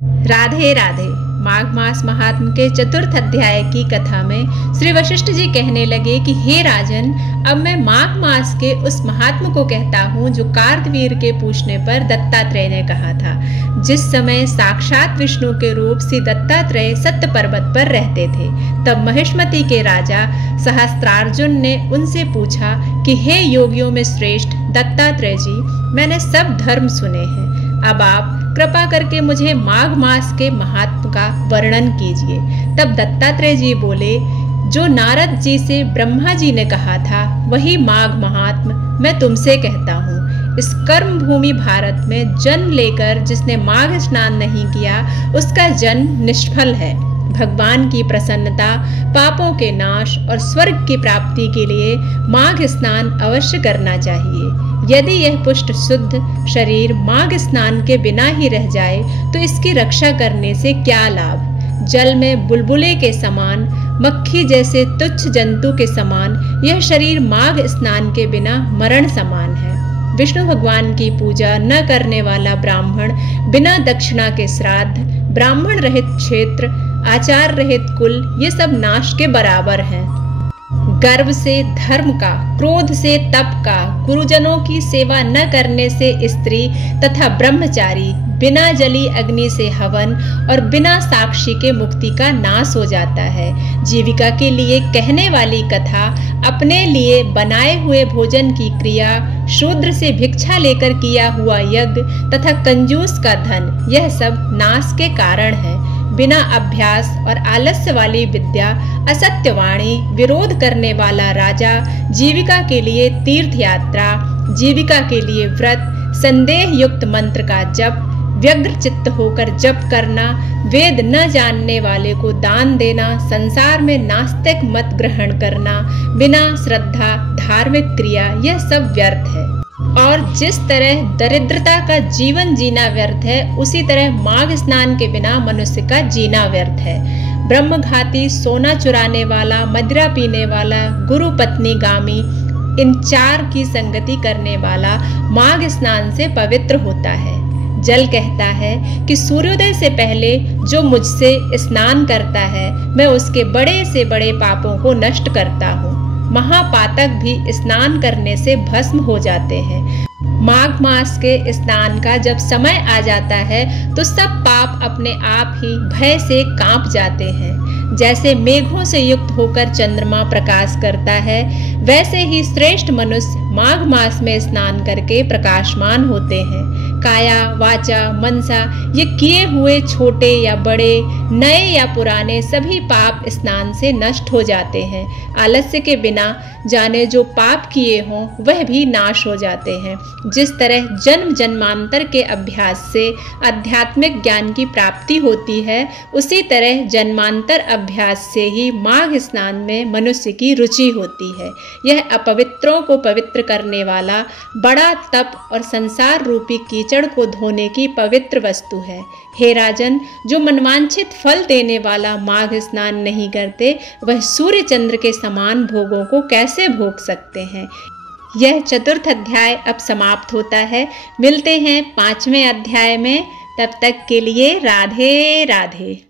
राधे राधे। माघ मास महात्म के चतुर्थ अध्याय की कथा में श्री वशिष्ठ जी कहने लगे कि हे राजन, अब मैं माघ मास के उस महात्म को कहता हूँ जो कार्तवीर के पूछने पर दत्तात्रेय ने कहा था। जिस समय साक्षात विष्णु के रूप श्री दत्तात्रेय सत्य पर्वत पर रहते थे, तब महिष्मति के राजा सहस्त्रार्जुन ने उनसे पूछा कि हे योगियों में श्रेष्ठ दत्तात्रेय जी, मैंने सब धर्म सुने हैं, अब आप कृपा करके मुझे माघ मास के महात्म का वर्णन कीजिए। तब दत्तात्रेय जी बोले, जो नारद जी से ब्रह्मा जी ने कहा था वही माघ महात्म मैं तुमसे कहता हूँ। इस कर्म भूमि भारत में जन्म लेकर जिसने माघ स्नान नहीं किया, उसका जन्म निष्फल है। भगवान की प्रसन्नता, पापों के नाश और स्वर्ग की प्राप्ति के लिए माघ स्नान अवश्य करना चाहिए। यदि यह पुष्ट शुद्ध शरीर माघ स्नान के बिना ही रह जाए तो इसकी रक्षा करने से क्या लाभ। जल में बुलबुले के समान, मक्खी जैसे तुच्छ जंतु के समान यह शरीर माघ स्नान के बिना मरण समान है। विष्णु भगवान की पूजा न करने वाला ब्राह्मण बिना दक्षिणा के श्राद्ध, ब्राह्मण रहित क्षेत्र, आचार रहित कुल, ये सब नाश के बराबर हैं। गर्व से धर्म का, क्रोध से तप का, गुरुजनों की सेवा न करने से स्त्री तथा ब्रह्मचारी, बिना जली अग्नि से हवन और बिना साक्षी के मुक्ति का नाश हो जाता है। जीविका के लिए कहने वाली कथा, अपने लिए बनाए हुए भोजन की क्रिया, शूद्र से भिक्षा लेकर किया हुआ यज्ञ तथा कंजूस का धन, यह सब नाश के कारण है। बिना अभ्यास और आलस्य वाली विद्या, असत्य वाणी, विरोध करने वाला राजा, जीविका के लिए तीर्थ यात्रा, जीविका के लिए व्रत, संदेह युक्त मंत्र का जप, व्यग्र चित्त होकर जप करना, वेद न जानने वाले को दान देना, संसार में नास्तिक मत ग्रहण करना, बिना श्रद्धा धार्मिक क्रिया, यह सब व्यर्थ है। और जिस तरह दरिद्रता का जीवन जीना व्यर्थ है, उसी तरह माघ स्नान के बिना मनुष्य का जीना व्यर्थ है। ब्रह्मघाती, सोना चुराने वाला, मदिरा पीने वाला, गुरु पत्नी गामी, इन चार की संगति करने वाला माघ स्नान से पवित्र होता है। जल कहता है कि सूर्योदय से पहले जो मुझसे स्नान करता है, मैं उसके बड़े से बड़े पापों को नष्ट करता हूँ। महापातक भी स्नान करने से भस्म हो जाते हैं। माघ मास के स्नान का जब समय आ जाता है तो सब पाप अपने आप ही भय से कांप जाते हैं। जैसे मेघों से युक्त होकर चंद्रमा प्रकाश करता है, वैसे ही श्रेष्ठ मनुष्य माघ मास में स्नान करके प्रकाशमान होते हैं। काया, वाचा, मनसा, ये किए हुए छोटे या बड़े, नए या पुराने सभी पाप स्नान से नष्ट हो जाते हैं। आलस्य के बिना जाने जो पाप किए हों वह भी नाश हो जाते हैं। जिस तरह जन्म जन्मांतर के अभ्यास से आध्यात्मिक ज्ञान की प्राप्ति होती है, उसी तरह जन्मांतर अभ्यास से ही माघ स्नान में मनुष्य की रुचि होती है। यह अपवित्रों को पवित्र करने वाला बड़ा तप और संसार रूपी कीचड़ को धोने की पवित्र वस्तु है। हे राजन, जो मनवांछित फल देने वाला माघ स्नान नहीं करते, वह सूर्य चंद्र के समान भोगों को कैसे भोग सकते हैं। यह चतुर्थ अध्याय अब समाप्त होता है। मिलते हैं 5वें अध्याय में। तब तक के लिए राधे राधे।